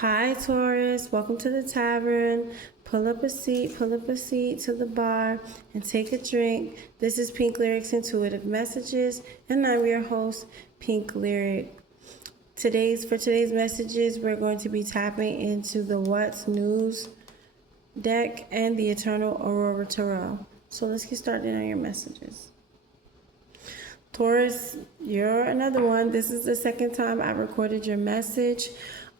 Hi, Taurus. Welcome to the tavern. Pull up a seat to the bar, and take a drink. This is Pink Lyric's Intuitive Messages, and I'm your host, Pink Lyric. For today's messages, we're going to be tapping into the What's News deck and the Eternal Aurora Tarot. So let's get started on your messages. Taurus, you're another one. This is the second time I recorded your message.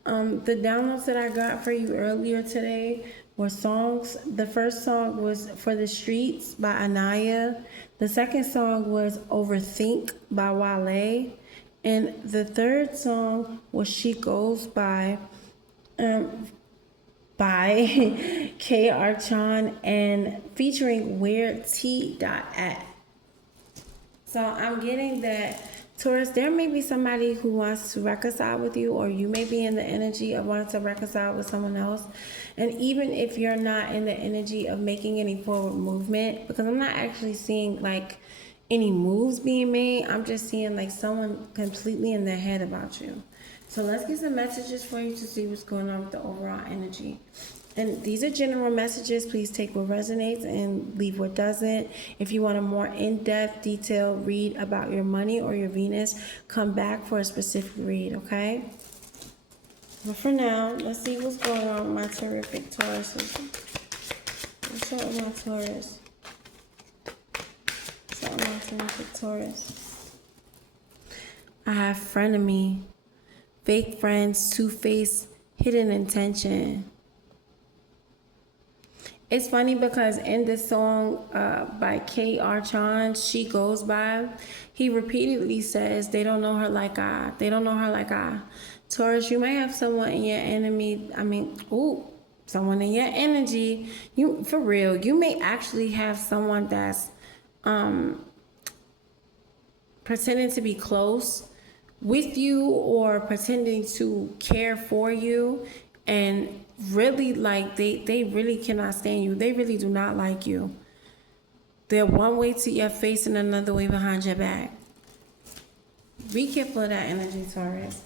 The downloads that I got for you earlier today were songs. The first song was For the Streets by Inayah. The second song was Overthink by Wale. And the third song was She Goes By K Archonn and featuring Where T. At. So I'm getting that, Taurus, there may be somebody who wants to reconcile with you, or you may be in the energy of wanting to reconcile with someone else. And even if you're not in the energy of making any forward movement, because I'm not actually seeing like any moves being made, I'm just seeing like someone completely in their head about you. So let's get some messages for you to see what's going on with the overall energy. And these are general messages. Please take what resonates and leave what doesn't. If you want a more in-depth, detailed read about your money or your Venus, come back for a specific read, okay? But for now, let's see what's going on with my terrific Tauruses. What's up with my Taurus? What's up with my terrific Taurus? I have frenemy, fake friends, two-faced, hidden intention. It's funny because in this song by K Archonn, She Goes By, he repeatedly says, they don't know her like I. They don't know her like I. Taurus, you may have someone in your someone in your energy. For real, you may actually have someone that's pretending to be close with you or pretending to care for you, and really like they really cannot stand you. They really do not like you. They're one way to your face and another way behind your back. Be careful of that energy, Taurus.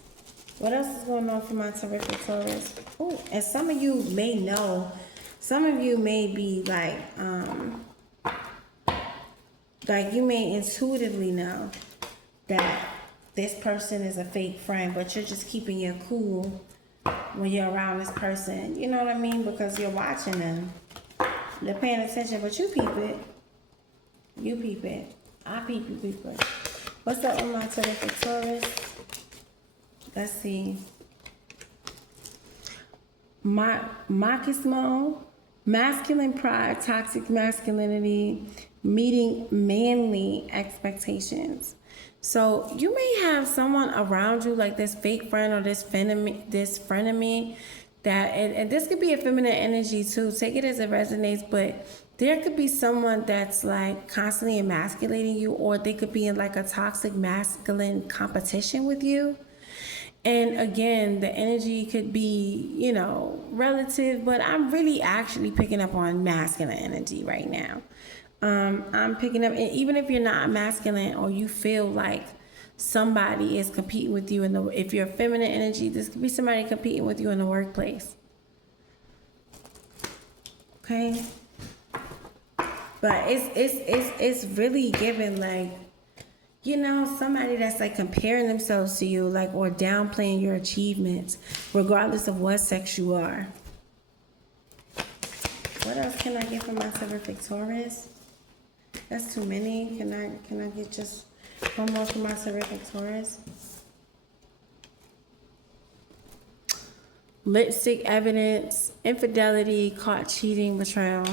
What else is going on for my terrific Taurus? Oh, and some of you may know, some of you may be like you may intuitively know that this person is a fake friend, but you're just keeping your cool when you're around this person. You know what I mean? Because you're watching them. They're paying attention, but you peep it. You peep it. I peep you, peep it. What's up with my terrific Taurus? Let's see. Machismo, masculine pride, toxic masculinity, meeting manly expectations. So you may have someone around you, like this fake friend or this frenemy, that, and this could be a feminine energy too. Take it as it resonates, but there could be someone that's like constantly emasculating you, or they could be in like a toxic masculine competition with you. And again, the energy could be, relative, but I'm really actually picking up on masculine energy right now. I'm picking up, and even if you're not masculine or you feel like somebody is competing with you if you're feminine energy, this could be somebody competing with you in the workplace. Okay, but it's really giving like, somebody that's like comparing themselves to you, like, or downplaying your achievements, regardless of what sex you are. What else can I get from my terrific Taurus? That's too many. Can I get just one more from my terrific Taurus? Lipstick evidence, infidelity, caught cheating, betrayal.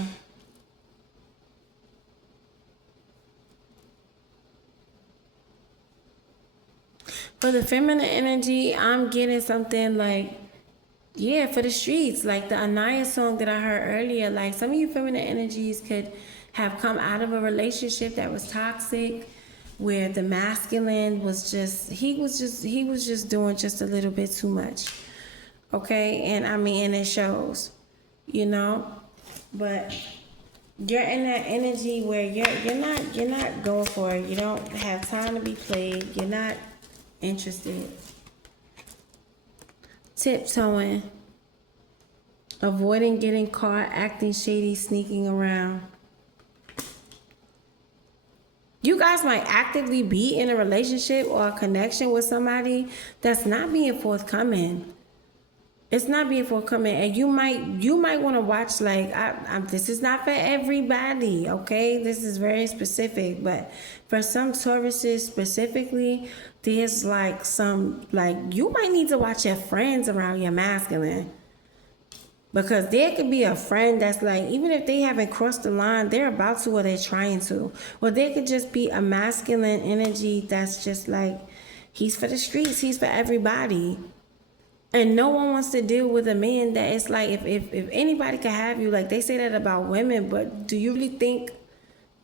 For the feminine energy, I'm getting something like, for the streets, like the Inayah song that I heard earlier. Like some of you feminine energies could have come out of a relationship that was toxic, where the masculine was just doing just a little bit too much. Okay, and it shows, but you're in that energy where you're not going for it. You don't have time to be played. You're not interested. Tiptoeing, Avoiding getting caught acting shady, sneaking around. You guys might actively be in a relationship or a connection with somebody that's not being forthcoming. It's not being forthcoming, and you might want to watch, like, this is not for everybody, okay? This is very specific, but for some Tauruses specifically, there's like some, like, you might need to watch your friends around your masculine, because there could be a friend that's like, even if they haven't crossed the line, they're about to, or they're trying to, or there could just be a masculine energy that's just like, he's for the streets, he's for everybody. And no one wants to deal with a man that is like, if anybody could have you, like they say that about women, but do you really think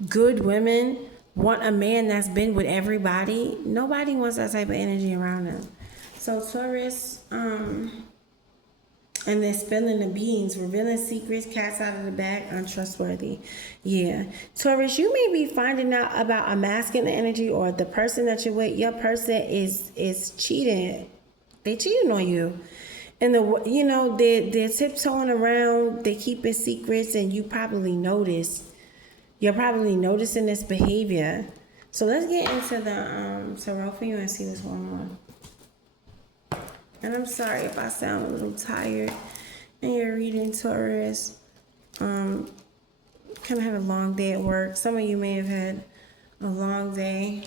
good women want a man that's been with everybody? Nobody wants that type of energy around them. So Taurus, and then spilling the beans, revealing secrets, cats out of the bag, untrustworthy. Yeah. Taurus, you may be finding out about a masculine energy, or the person that you're with, your person is cheating. They cheating on you. And they're tiptoeing around, they keeping secrets, and you probably notice. You're probably noticing this behavior. So let's get into the tarot for you and see what's going on. And I'm sorry if I sound a little tired and you're reading, Taurus. Kind of had a long day at work. Some of you may have had a long day.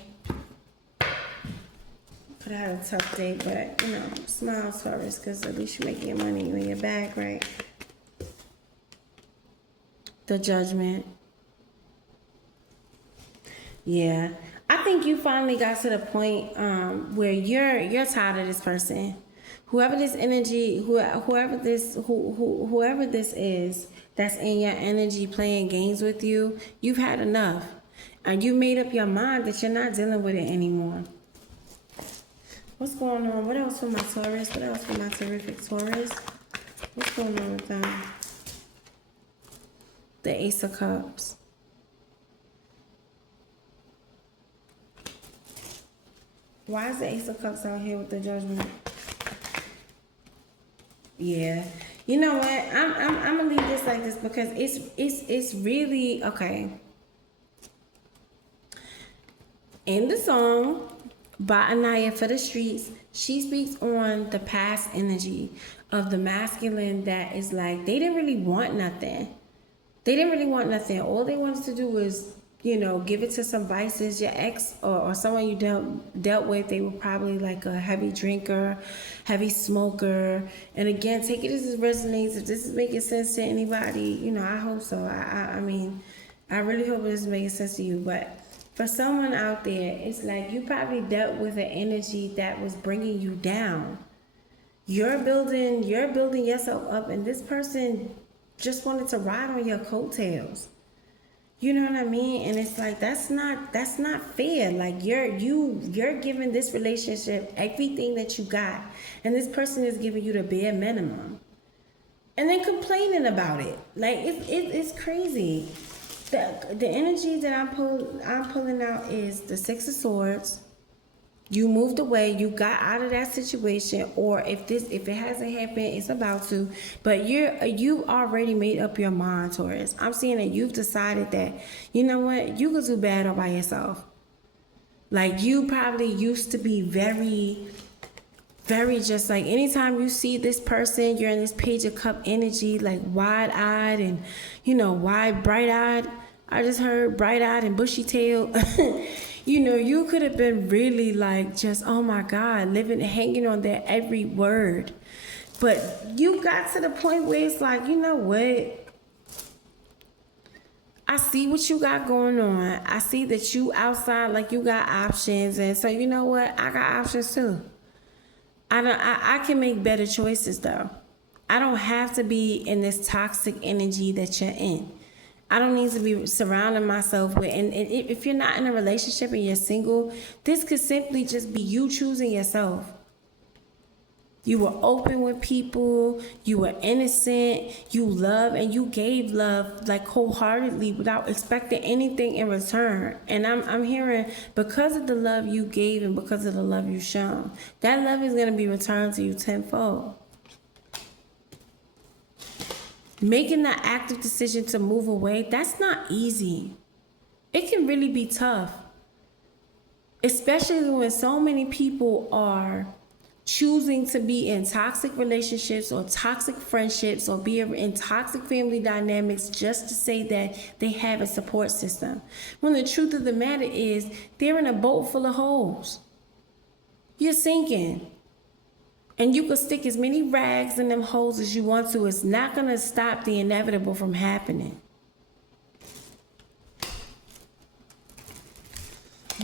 Could have had a tough day, but smile, Taurus, because at least you're making your money in your bag, right? The Judgment. Yeah, I think you finally got to the point where you're tired of this person. Whoever this energy, whoever this is that's in your energy playing games with you, you've had enough, and you made up your mind that you're not dealing with it anymore. What's going on? What else for my Taurus? What else for my terrific Taurus? What's going on with them? The Ace of Cups. Why is the Ace of Cups out here with the Judgment? Yeah. You know what? I'm gonna leave this like this because it's really okay. In the song by Inayah for the Streets, she speaks on the past energy of the masculine that is like, they didn't really want nothing. All they wanted to do was, give it to some vices. Your ex or someone you dealt with, they were probably like a heavy drinker, heavy smoker. And again, take it as it resonates. If this is making sense to anybody, I hope so. I mean, I really hope this is making sense to you. But for someone out there, it's like you probably dealt with an energy that was bringing you down. You're building yourself up, and this person just wanted to ride on your coattails. You know what I mean? And it's like, that's not fair. Like you're giving this relationship everything that you got, and this person is giving you the bare minimum, and then complaining about it. Like it's crazy. The energy that I'm pulling out is the Six of Swords. You moved away, you got out of that situation, or if it hasn't happened, it's about to. But you already made up your mind, Taurus. I'm seeing that you've decided that, you know what, you could do bad all by yourself. Like you probably used to be very, very just like, anytime you see this person, you're in this Page of Cup energy, like wide-eyed and, wide, bright-eyed. I just heard bright-eyed and bushy-tailed. You could have been really like just, oh my God, hanging on their every word. But you got to the point where it's like, you know what? I see what you got going on. I see that you outside, like you got options. And so, you know what? I got options too. I can make better choices though. I don't have to be in this toxic energy that you're in. I don't need to be surrounding myself with, and if you're not in a relationship and you're single, this could simply just be you choosing yourself. You were open with people, you were innocent, you love and you gave love like wholeheartedly without expecting anything in return. And I'm hearing, because of the love you gave and because of the love you shown, that love is going to be returned to you tenfold. making that active decision to move away, that's not easy. It can really be tough, especially when so many people are choosing to be in toxic relationships or toxic friendships or be in toxic family dynamics just to say that they have a support system. When the truth of the matter is, they're in a boat full of holes. You're sinking. And you can stick as many rags in them holes as you want to. It's not going to stop the inevitable from happening.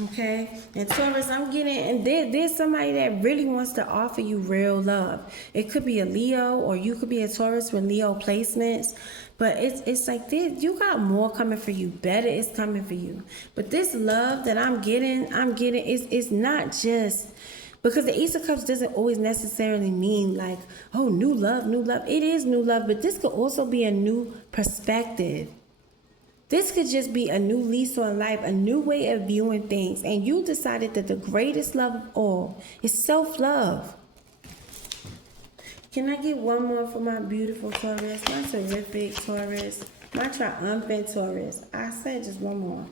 Okay, and Taurus, I'm getting, and there's somebody that really wants to offer you real love. It could be a Leo, or you could be a Taurus with Leo placements, but it's like this, you got more coming for you. Better is coming for you. But this love that I'm getting, it's not just, because the Ace of Cups doesn't always necessarily mean like, oh, new love, new love. It is new love, but this could also be a new perspective. This could just be a new lease on life, a new way of viewing things. And you decided that the greatest love of all is self-love. Can I get one more for my beautiful Taurus? My terrific Taurus. My triumphant Taurus. I said just one more.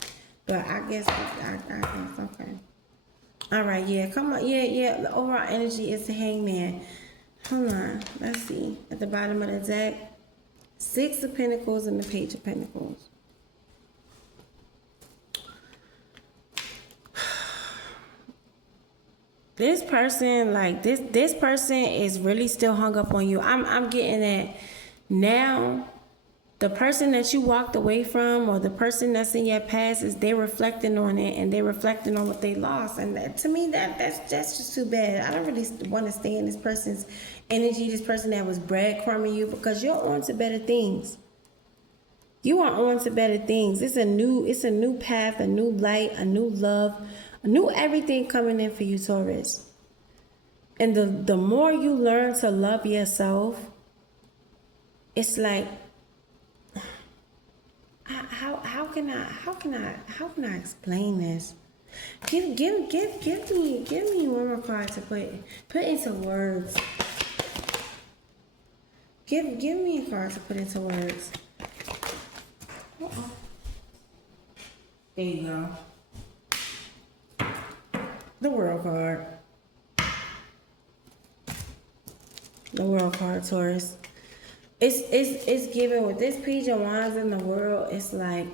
But I guess, okay. All right, yeah, come on. Yeah. The overall energy is the Hangman. Hold on. Let's see. At the bottom of the deck, 6 of Pentacles and the Page of Pentacles. This person, like this person is really still hung up on you. I'm getting that now. The person that you walked away from, or the person that's in your past, is they're reflecting on it, and they're reflecting on what they lost. And that, to me, that's just too bad. I don't really want to stay in this person's energy, this person that was breadcrumbing you, because you're on to better things. You are on to better things. It's a new path, a new light, a new love, a new everything coming in for you, Taurus. And the more you learn to love yourself, it's like, how can I explain this? Give me one more card to put into words. Give me a card to put into words. There you go. The World card. The World card, Taurus. It's given with this Page of Wands in the World. It's like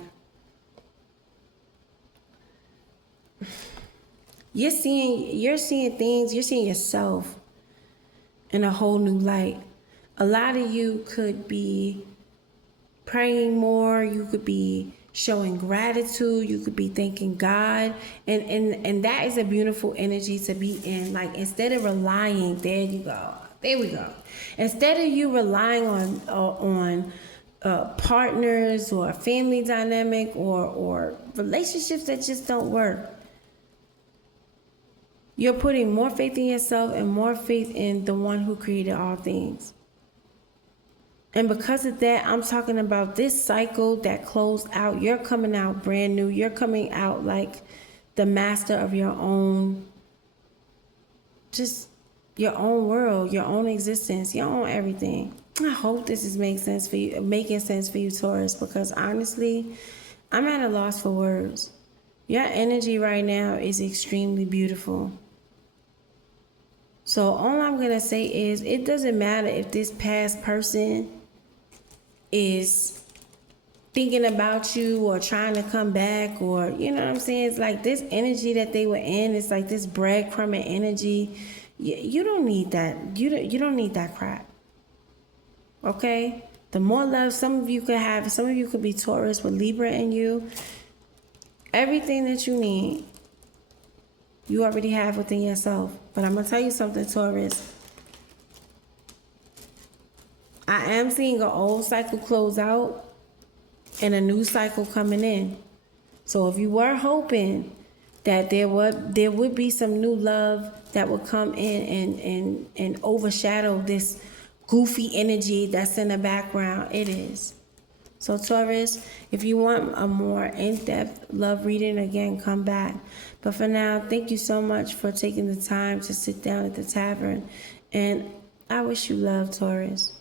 you're seeing things. You're seeing yourself in a whole new light. A lot of you could be praying more. You could be showing gratitude. You could be thanking God, and that is a beautiful energy to be in. Like, instead of relying, there we go. Instead of you relying on partners or family dynamic or relationships that just don't work, you're putting more faith in yourself and more faith in the one who created all things. And because of that, I'm talking about this cycle that closed out. You're coming out brand new. You're coming out like the master of your own, just your own world, your own existence, your own everything. I hope this is making sense for you, Taurus, because honestly, I'm at a loss for words. Your energy right now is extremely beautiful. So all I'm going to say is, it doesn't matter if this past person is thinking about you or trying to come back, or, you know what I'm saying? It's like this energy that they were in, it's like this breadcrumbing energy. You don't need that. You don't need that crap. Okay? The more love some of you could have, some of you could be Taurus with Libra in you. Everything that you need, you already have within yourself. But I'm going to tell you something, Taurus. I am seeing an old cycle close out and a new cycle coming in. So if you were hoping that there would be some new love that would come in and overshadow this goofy energy that's in the background, it is. So Taurus, if you want a more in-depth love reading, again, come back. But for now, thank you so much for taking the time to sit down at the tavern. And I wish you love, Taurus.